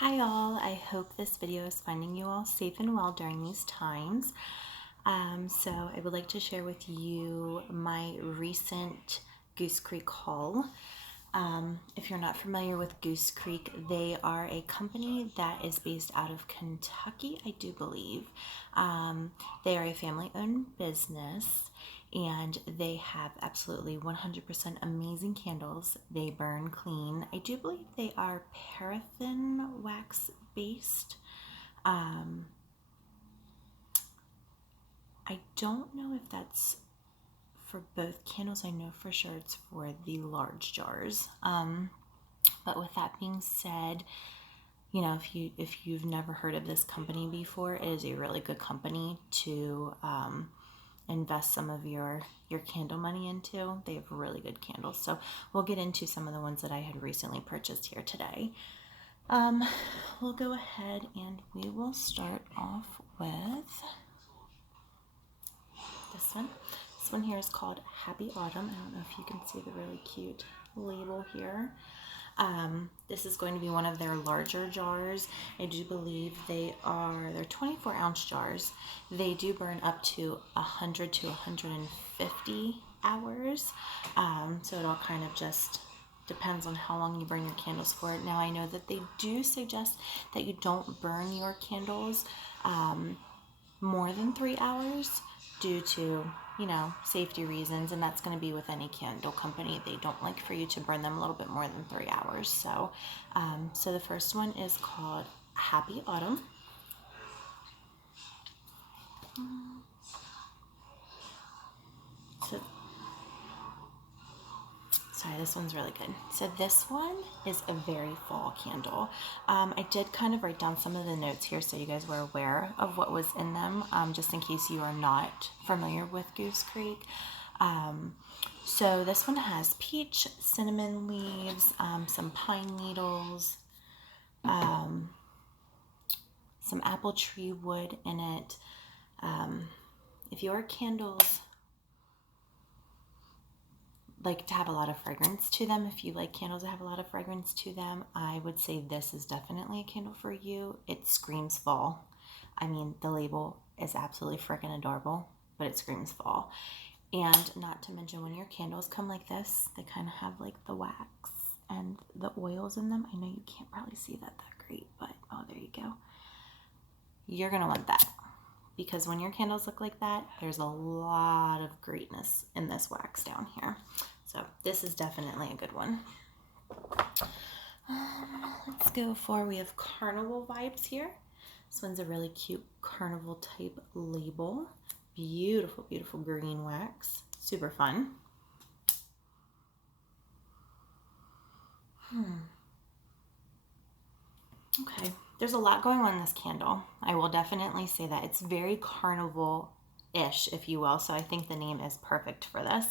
Hi all, I hope this video is finding you all safe and well during these times. So I would like to share with you my recent Goose Creek haul. If you're not familiar with Goose Creek, they are a company that is based out of Kentucky, I do believe. They are a family-owned business and they have absolutely 100% amazing candles. They burn clean. I do believe they are paraffin wax based. I don't know if that's for both candles. I know for sure it's for the large jars. But with that being said, you know, if you've never heard of this company before, it is a really good company to invest some of your candle money into. They have really good candles. So we'll get into some of the ones that I had recently purchased here today. We'll go ahead and we will start off with this one. This one here is called Happy Autumn. I don't know if you can see the really cute label here. This is going to be one of their larger jars. I do believe they're 24-ounce jars. They do burn up to 100 to 150 hours. So it all kind of just depends on how long you burn your candles for. Now I know that they do suggest that you don't burn your candles more than 3 hours due to, you know, safety reasons, and that's going to be with any candle company. They don't like for you to burn them a little bit more than 3 hours. So the first one is called Happy Autumn. Sorry, this one's really good. So this one is a very fall candle. I did kind of write down some of the notes here so you guys were aware of what was in them, just in case you are not familiar with Goose Creek. So this one has peach, cinnamon leaves, some pine needles, some apple tree wood in it. If your candles like to have a lot of fragrance to them, if you like candles that have a lot of fragrance to them, I would say this is definitely a candle for you. It screams fall. I mean, the label is absolutely freaking adorable, but it screams fall. And not to mention, when your candles come like this, they kind of have like the wax and the oils in them. I know you can't probably see that great, but oh, there you go. You're gonna want that, because when your candles look like that, there's a lot of greatness in this wax down here. So this is definitely a good one. Let's go for, we have Carnival Vibes here. This one's a really cute carnival type label. Beautiful, beautiful green wax. Super fun. Okay, there's a lot going on in this candle. I will definitely say that. It's very carnival-ish, if you will, so I think the name is perfect for this.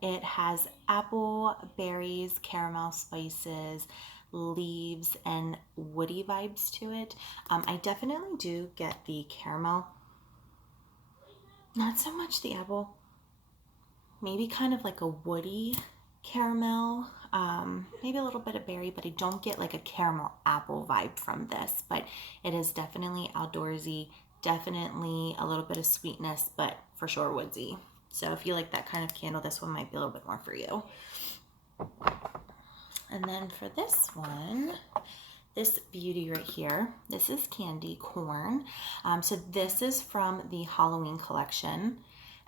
It has apple, berries, caramel spices, leaves, and woody vibes to it. I definitely do get the caramel. Not so much the apple. Maybe kind of like a woody caramel, maybe a little bit of berry, but I don't get like a caramel apple vibe from this. But it is definitely outdoorsy, definitely a little bit of sweetness, but for sure woodsy. So if you like that kind of candle, this one might be a little bit more for you. And then for this one, this beauty right here, this is Candy Corn. So this is from the Halloween collection.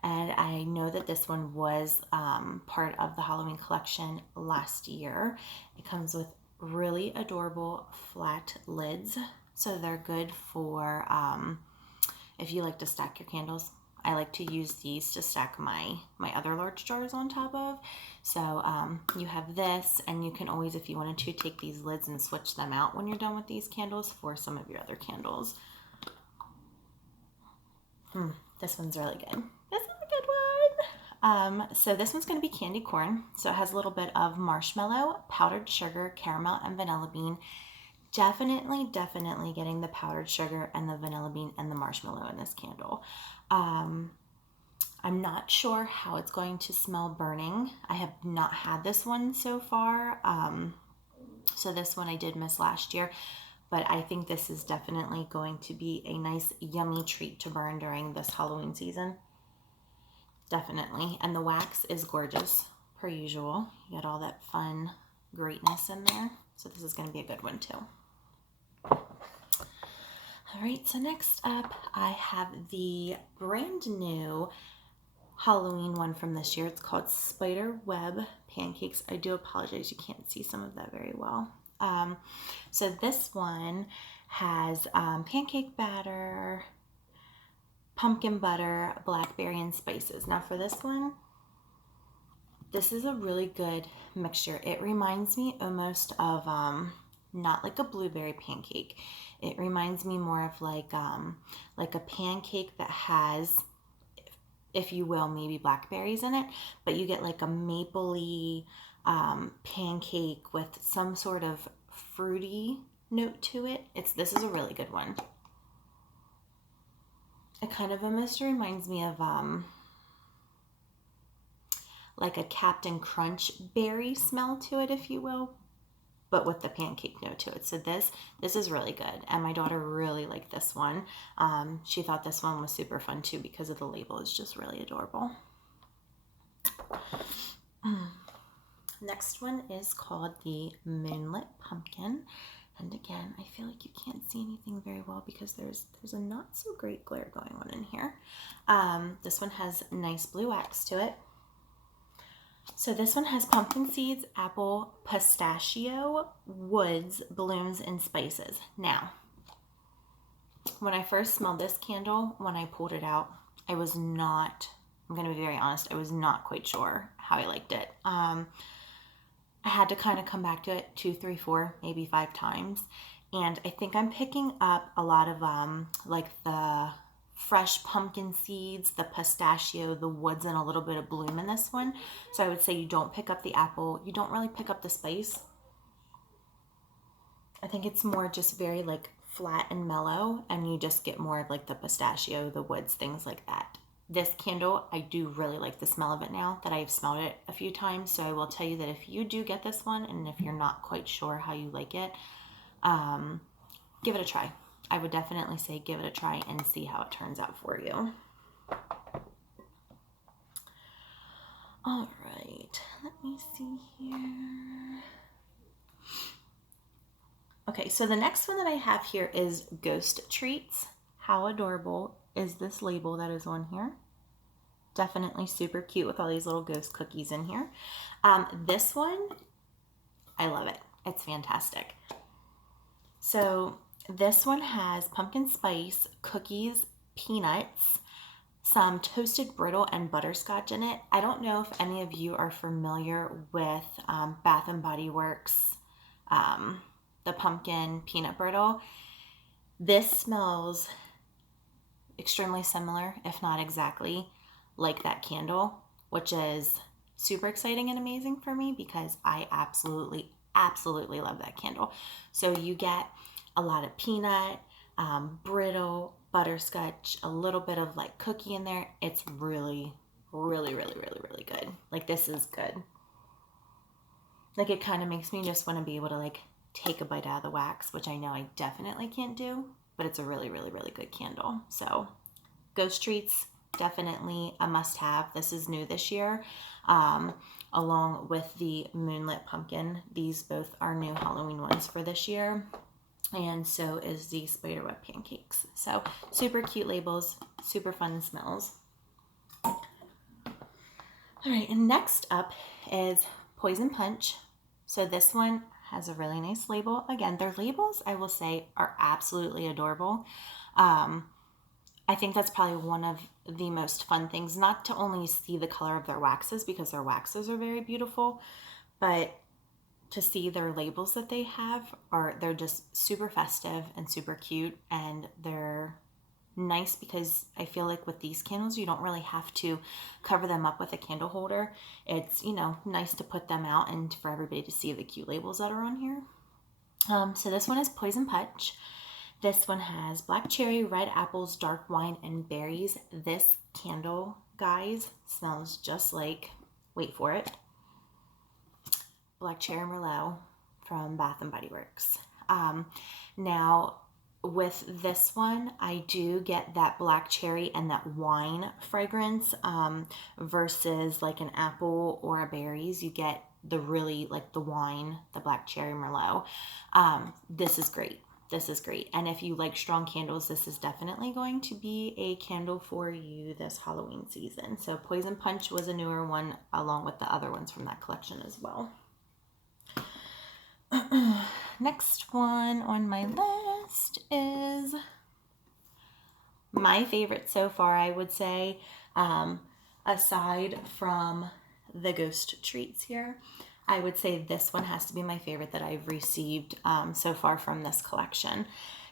And I know that this one was part of the Halloween collection last year. It comes with really adorable flat lids. So they're good for if you like to stack your candles. I like to use these to stack my other large jars on top of. So you have this, and you can always, if you wanted to, take these lids and switch them out when you're done with these candles for some of your other candles. This one's really good. This is a good one. So this one's going to be candy corn. So it has a little bit of marshmallow, powdered sugar, caramel, and vanilla bean. Definitely getting the powdered sugar and the vanilla bean and the marshmallow in this candle. I'm not sure how it's going to smell burning. I have not had this one so far. So this one I did miss last year, but I think this is definitely going to be a nice, yummy treat to burn during this Halloween season. Definitely. And the wax is gorgeous, per usual. You got all that fun greatness in there. So this is going to be a good one too. All right, so next up, I have the brand new Halloween one from this year. It's called Spider Web Pancakes. I do apologize, you can't see some of that very well. So this one has pancake batter, pumpkin butter, blackberry, and spices. Now for this one, this is a really good mixture. It reminds me almost of not like a blueberry pancake. It reminds me more of like a pancake that has, if you will, maybe blackberries in it, but you get like a mapley pancake with some sort of fruity note to it. This is a really good one. It kind of almost reminds me of like a Captain Crunch berry smell to it, if you will, but with the pancake note to it. So this is really good, and my daughter really liked this one. She thought this one was super fun too because of the label. It's just really adorable. Next one is called the Moonlit Pumpkin, and again, I feel like you can't see anything very well because there's a not so great glare going on in here. This one has nice blue wax to it. So this one has pumpkin seeds, apple, pistachio, woods, blooms, and spices. Now, when I first smelled this candle, when I pulled it out, I was not, I'm going to be very honest, I was not quite sure how I liked it. I had to kind of come back to it 2, 3, 4, maybe 5 times. And I think I'm picking up a lot of like the fresh pumpkin seeds, the pistachio, the woods, and a little bit of bloom in this one. So I would say you don't pick up the apple. You don't really pick up the spice. I think it's more just very like flat and mellow, and you just get more of like the pistachio, the woods, things like that. This candle, I do really like the smell of it now that I've smelled it a few times. So I will tell you that if you do get this one, and if you're not quite sure how you like it, give it a try. I would definitely say give it a try and see how it turns out for you. All right, let me see here. Okay, so the next one that I have here is Ghost Treats. How adorable is this label that is on here? Definitely super cute with all these little ghost cookies in here. This one, I love it. It's fantastic. So this one has pumpkin spice, cookies, peanuts, some toasted brittle, and butterscotch in it. I don't know if any of you are familiar with Bath & Body Works, the pumpkin peanut brittle. This smells extremely similar, if not exactly, like that candle, which is super exciting and amazing for me because I absolutely love that candle. So you get a lot of peanut, brittle, butterscotch, a little bit of like cookie in there. It's really good. Like this is good. Like it kind of makes me just want to be able to like take a bite out of the wax, which I know I definitely can't do, but it's a really good candle. So Ghost Treats, definitely a must-have. This is new this year, along with the Moonlit Pumpkin. These both are new Halloween ones for this year, and so is the Spiderweb Pancakes. So super cute labels, super fun smells. All right, and next up is Poison Punch. So this one has a really nice label. Again, their labels, I will say, are absolutely adorable. I think that's probably one of the most fun things, not to only see the color of their waxes, because their waxes are very beautiful, but to see their labels that they have they're just super festive and super cute, and they're nice because I feel like with these candles, you don't really have to cover them up with a candle holder. It's, nice to put them out and for everybody to see the cute labels that are on here. So this one is Poison Punch. This one has black cherry, red apples, dark wine, and berries. This candle, guys, smells just like, wait for it, black cherry Merlot from Bath and Body Works. Now, with this one, I do get that black cherry and that wine fragrance versus like an apple or a berries. You get the really like the wine, the black cherry Merlot. This is great. This is great. And if you like strong candles, this is definitely going to be a candle for you this Halloween season. So Poison Punch was a newer one along with the other ones from that collection as well. Next one on my list is my favorite so far, I would say, aside from the ghost treats here. I would say this one has to be my favorite that I've received so far from this collection.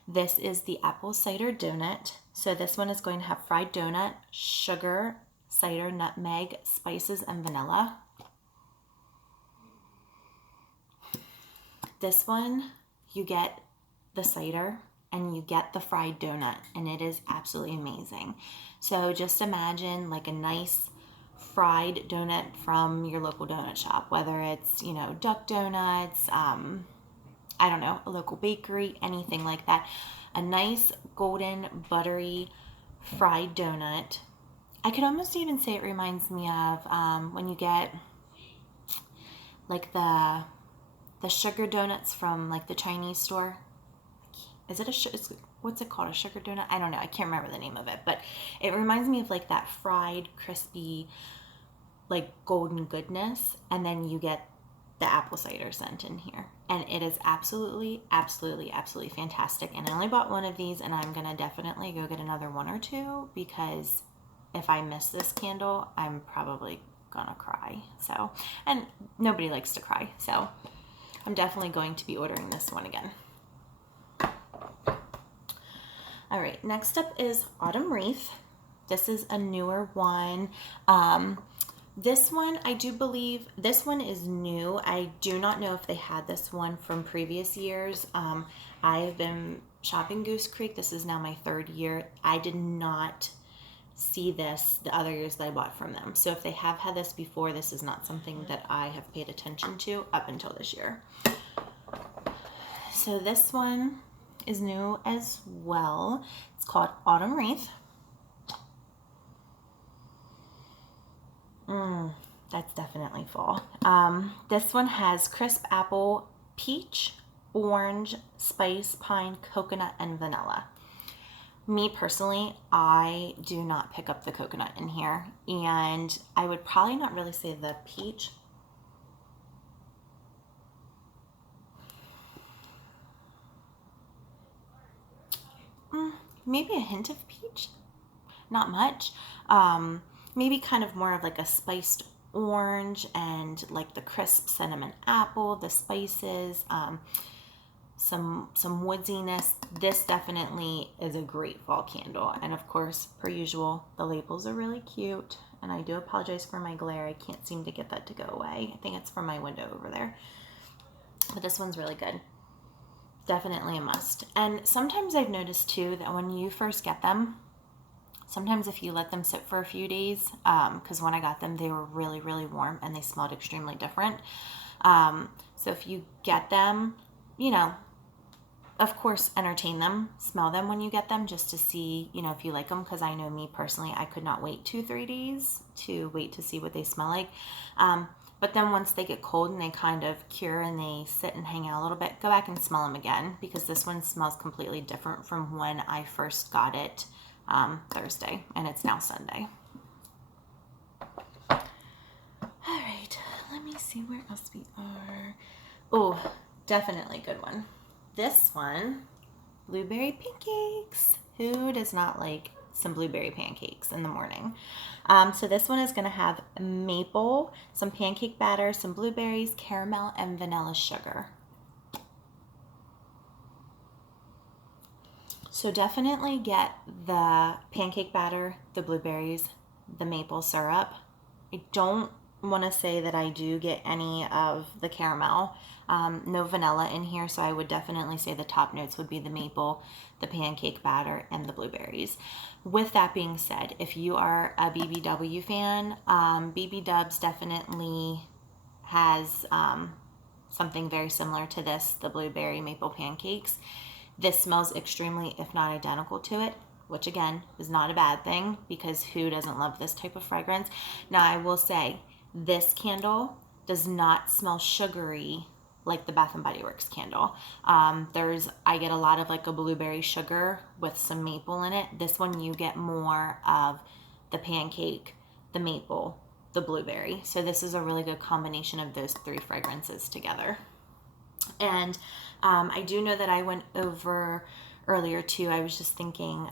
This is the apple cider donut. So this one is going to have fried donut, sugar, cider, nutmeg, spices, and vanilla. This one, you get the cider and you get the fried donut, and it is absolutely amazing. So just imagine like a nice fried donut from your local donut shop, whether it's, you know, Duck Donuts, I don't know, a local bakery, anything like that. A nice golden buttery fried donut. I could almost even say it reminds me of when you get like the sugar donuts from like the Chinese store. Is it what's it called? A sugar donut? I don't know. I can't remember the name of it, but it reminds me of like that fried, crispy, like golden goodness. And then you get the apple cider scent in here. And it is absolutely, absolutely, absolutely fantastic. And I only bought one of these, and I'm going to definitely go get another one or two, because if I miss this candle, I'm probably going to cry. So, and nobody likes to cry. So I'm definitely going to be ordering this one again. All right, next up is Autumn Wreath. This is a newer one. This one, I do believe, this one is new. I do not know if they had this one from previous years. I've been shopping Goose Creek. This is now my third year. I did not see this the other years that I bought from them. So if they have had this before, this is not something that I have paid attention to up until this year. So this one is new as well. It's called Autumn Wreath. That's definitely fall. This one has crisp apple, peach, orange, spice, pine, coconut, and vanilla. Me personally, I do not pick up the coconut in here, and I would probably not really say the peach. Maybe a hint of peach, not much. Maybe kind of more of like a spiced orange and like the crisp cinnamon apple, the spices, some woodsiness. This definitely is a great fall candle. And of course, per usual, the labels are really cute. And I do apologize for my glare. I can't seem to get that to go away. I think it's from my window over there. But this one's really good. Definitely a must. And sometimes I've noticed too that when you first get them, sometimes if you let them sit for a few days, because when I got them, they were really, really warm and they smelled extremely different. So if you get them, you know, of course, entertain them, smell them when you get them just to see, you know, if you like them. Because I know me personally, I could not wait 2-3 days to wait to see what they smell like. But then once they get cold and they kind of cure and they sit and hang out a little bit, go back and smell them again, because this one smells completely different from when I first got it Thursday, and it's now Sunday. All right, let me see where else we are. Oh, definitely a good one. This one, blueberry pancakes. Who does not like some blueberry pancakes in the morning? So this one is going to have maple, some pancake batter, some blueberries, caramel, and vanilla sugar. So definitely get the pancake batter, the blueberries, the maple syrup. I don't want to say that I do get any of the caramel. No vanilla in here, so I would definitely say the top notes would be the maple, the pancake batter, and the blueberries. With that being said, if you are a BBW fan, BB Dubs definitely has something very similar to this, the blueberry maple pancakes. This smells extremely, if not identical to it, which again is not a bad thing because who doesn't love this type of fragrance? Now I will say this candle does not smell sugary like the Bath and Body Works candle. I get a lot of like a blueberry sugar with some maple in it. This one you get more of the pancake, the maple, the blueberry. So this is a really good combination of those three fragrances together. And I do know that I went over earlier too. I was just thinking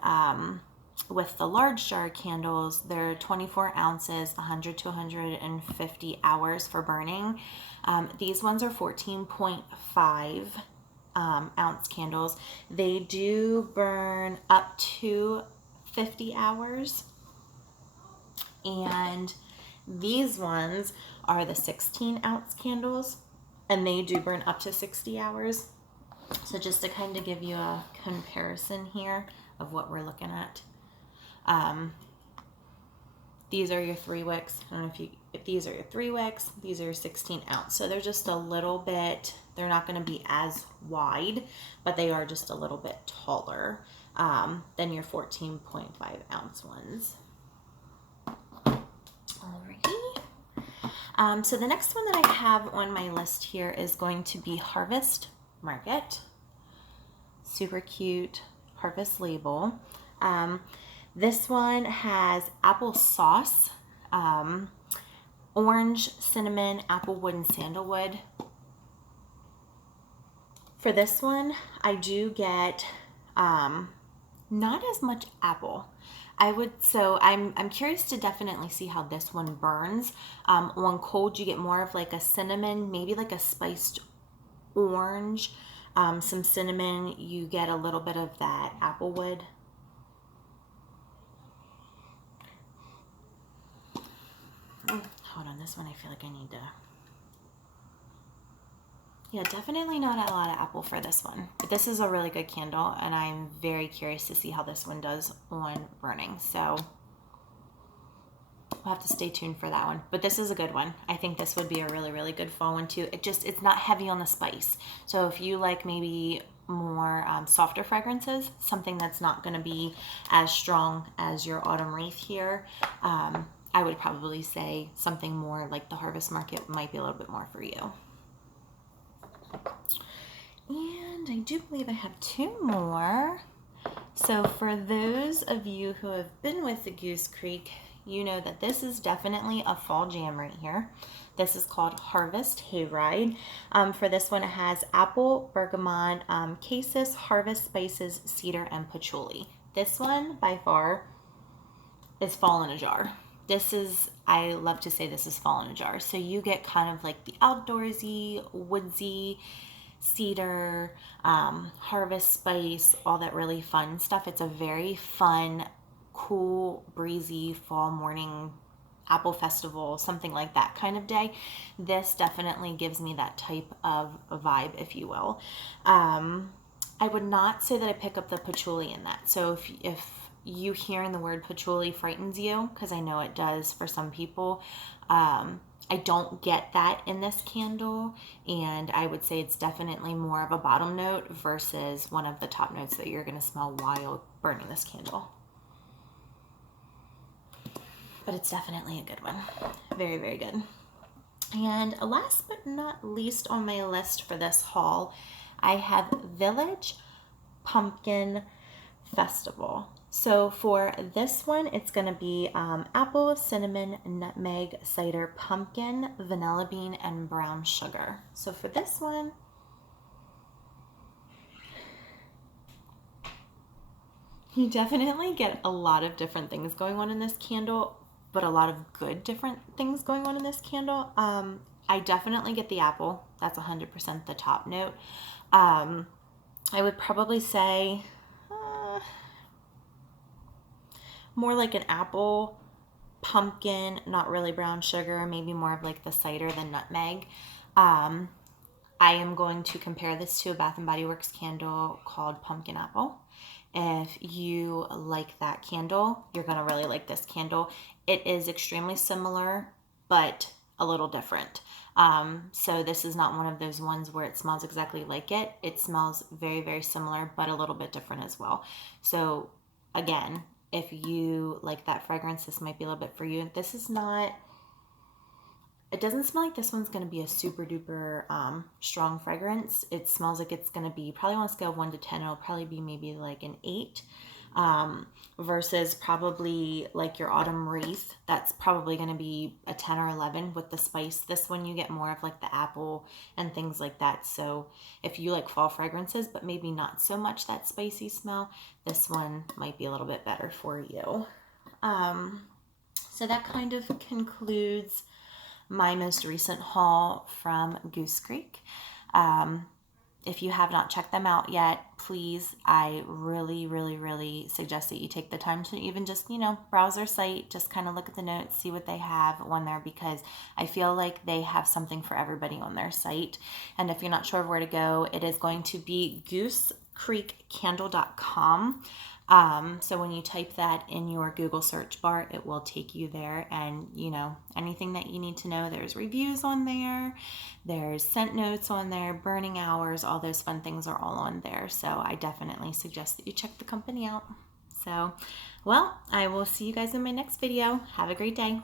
with the large jar candles, they're 24 ounces, 100 to 150 hours for burning. These ones are 14.5 ounce candles. They do burn up to 50 hours. And these ones are the 16 ounce candles, and they do burn up to 60 hours. So just to kind of give you a comparison here of what we're looking at. These are your 3 wicks. I don't know if these are your 3 wicks, these are your 16 ounce. So they're just a little bit, they're not going to be as wide, but they are just a little bit taller than your 14.5 ounce ones. Alrighty. So the next one that I have on my list here is going to be Harvest Market. Super cute Harvest label. This one has apple sauce, orange, cinnamon, applewood, and sandalwood. For this one, I do get not as much apple. I'm curious to definitely see how this one burns. On cold, you get more of like a cinnamon, maybe like a spiced orange, some cinnamon. You get a little bit of that applewood. Hold on, this one I feel like I need to. Yeah, definitely not a lot of apple for this one. But this is a really good candle, and I'm very curious to see how this one does on burning. So we'll have to stay tuned for that one. But this is a good one. I think this would be a really, really good fall one too. It's not heavy on the spice. So if you like maybe more softer fragrances, something that's not going to be as strong as your Autumn Wreath here, I would probably say something more like the Harvest Market might be a little bit more for you. And I do believe I have 2 more. So for those of you who have been with the Goose Creek, you know that this is definitely a fall jam right here. This is called Harvest Hayride. For this one, it has apple, bergamot, cassis, harvest spices, cedar, and patchouli. This one, by far, is fall in a jar. I love to say this is fall in a jar. So you get kind of like the outdoorsy, woodsy, cedar, harvest spice, all that really fun stuff. It's a very fun, cool, breezy fall morning apple festival, something like that kind of day. This definitely gives me that type of a vibe, if you will. I would not say that I pick up the patchouli in that. So if you hearing the word patchouli frightens you, because I know it does for some people, I don't get that in this candle, and I would say it's definitely more of a bottom note versus one of the top notes that you're going to smell while burning this candle. But it's definitely a good one. Very, very good. And last but not least on my list for this haul, I have Village Pumpkin Festival. So for this one, it's going to be apple, cinnamon, nutmeg, cider, pumpkin, vanilla bean, and brown sugar. So for this one, you definitely get a lot of different things going on in this candle, but a lot of good different things going on in this candle. I definitely get the apple. That's 100% the top note. I would probably say more like an apple, pumpkin, not really brown sugar, maybe more of like the cider than nutmeg. I am going to compare this to a Bath and Body Works candle called Pumpkin Apple. If you like that candle, you're going to really like this candle. It is extremely similar, but a little different. So this is not one of those ones where it smells exactly like it. It smells very, very similar, but a little bit different as well. So again, if you like that fragrance, this might be a little bit for you. This is not, it doesn't smell like this one's going to be a super duper strong fragrance. It smells like it's going to be probably on a scale of 1 to 10. It'll probably be maybe like an 8, versus probably like your autumn wreath. That's probably going to be a 10 or 11 with the spice. This one you get more of like the apple and things like that. So if you like fall fragrances, but maybe not so much that spicy smell, this one might be a little bit better for you. So that kind of concludes my most recent haul from Goose Creek. If you have not checked them out yet, please, I really, really, really suggest that you take the time to even just, browse their site, just kind of look at the notes, see what they have on there, because I feel like they have something for everybody on their site. And if you're not sure where to go, it is going to be goosecreekcandle.com. So when you type that in your Google search bar, it will take you there, and anything that you need to know, there's reviews on there, there's scent notes on there, burning hours, all those fun things are all on there. So I definitely suggest that you check the company out. So, well, I will see you guys in my next video. Have a great day.